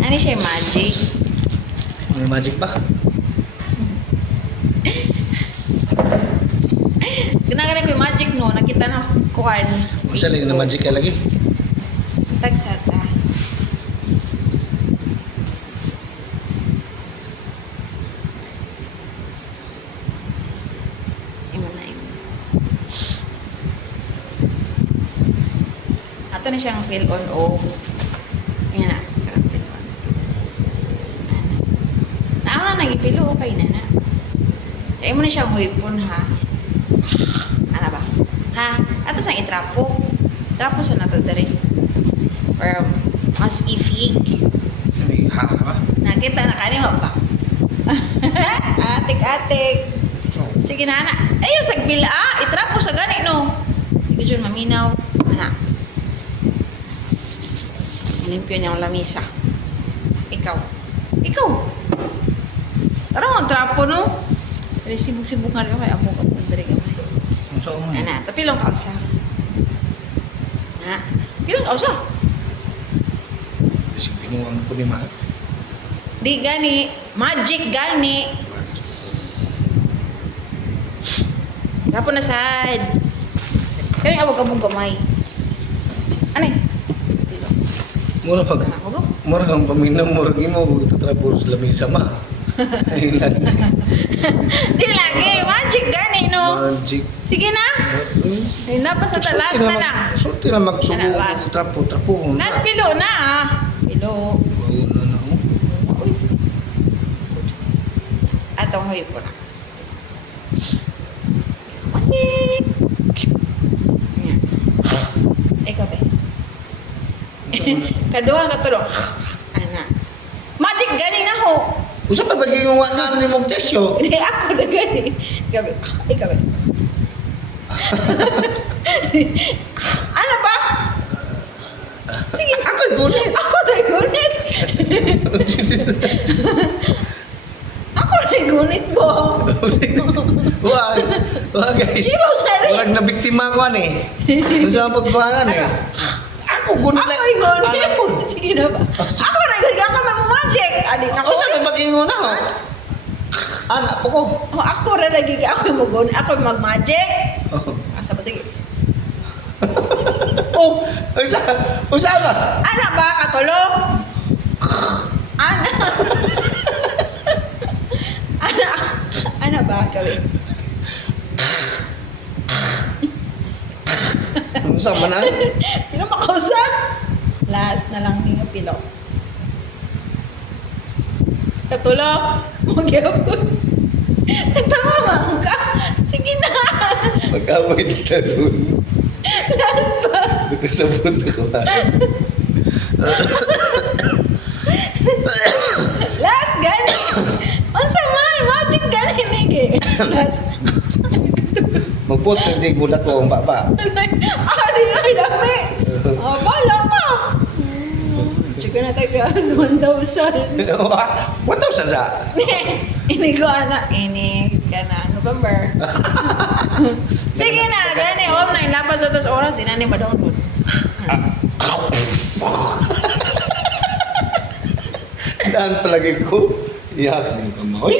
Ano siya magic? May magic ba? Kinagaling ko yung magic no, nakita na kuhan. Masa lang na magic ka lagi? Tagsata. Imo na imo. Ato na siyang fill on off. Yan na. Karang fill on. Naama na nagipilo, okay na na. Kaya mo na siyang huipon ha. Ano ba? Ha? Ato sa itrapo. Trapo sa nato dere. Or mas ifig. May ha ba? Nakita na kanimo pa. Atik-atik. Sige na ana. Ayaw sagbila itrapo sa gani no. Sige jud maminaw. Ana. Limpyo niyang lamisa. Ikaw. Ikaw. Tara magtrapo no. Pero sibuk-sibuk nga rin kay amo ka dere ka. So, Ana, tapi long ka usa. Na. Pilong ka usa. si pinuang ko ni ma. Di gani, magic gani. Rapo na sad. Kaya nga wag gamay. Anay? Pilong. Mura pag Ana, wag. mura kang paminaw mura gimo tatrapo sa lamisa ma. Ayun. Di lagi, magic gani no. Magic. Sige na. Ay na pa sa talas na lang. Sulti na magsubo Ano, last? trapo. Last pilo na ah. Pilo. Wala na ako. Uy. Atong huy po na. Magic. Yan. Ikaw ba? Kadua katulong. Ana. Magic gani na ho. Usa pa bagay ng wala ni mong tesyo. Hindi ako na gani. Gabi. Ikaw ba? Ano ba? Sige. Ako'y gunit. Ako na gunit. Ako na gunit mo. Wag guys. Di ba nga rin? Wag na biktima ko ani. Kung sa pagkuhanan eh. Ako gunit Ako ay gunit. Sige na ba? Ako na gunit. Ako may magic. Adi na Ako sa bagay ng una ho. Anak ko. Oh, ako na lagi ka. Ako yung mag-gunit. Ako yung mag-magic. Asa ba? Sige. Oh. Usa ba? Ana ba? Katulog? Ana. Ana ba? Gawin. Usa man na? Sino makausap? Last na lang yung pilo. Katulog? Magyapon. Katawa man ka. Sige na. Mag-away na ron. Last ba? Nagkasabot ko ha. Last gani. Unsa man? Magic gani nige. Last. Magpot hindi ko na ko ang baba. Di ay dami. Oh, bala ka. Tsaka na taga 1,000. 1,000 sa. Ini ko ana. Ini ka na. November. Sige na. Gani. Online. Lapas atas oras. Di na ni ma-download. Daan palagi ko. Iyak sa mga kamoy.